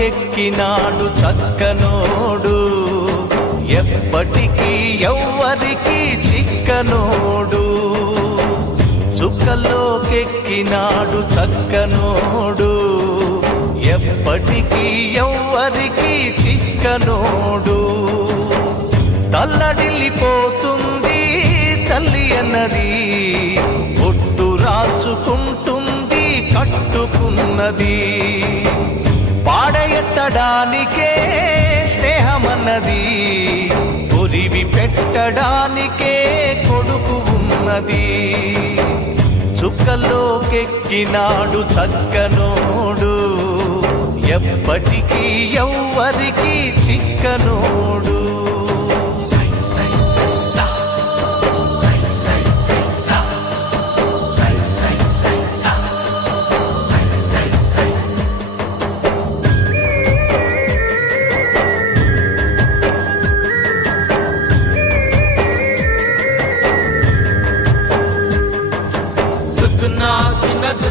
చుక్కల్లోకెక్కినాడు చక్కనోడు, ఎప్పటికీ ఎవ్వరికి చిక్కనోడు. చుక్కల్లోకెక్కినాడు చక్కనోడు, ఎప్పటికీ ఎవ్వరికి చిక్కనోడు. తల్లడిల్లిపోతుంది తల్లి అన్నది, ఒట్టు రాచుకుంటుంది కట్టుకున్నది. పాడెత్తడానికే స్నేహమన్నది, కొరివి పెట్టడానికే కొడుకు ఉన్నది. చుక్కల్లోకెక్కినాడు చక్కనోడు, ఎప్పటికీ ఎవ్వరికి చిక్కనోడు.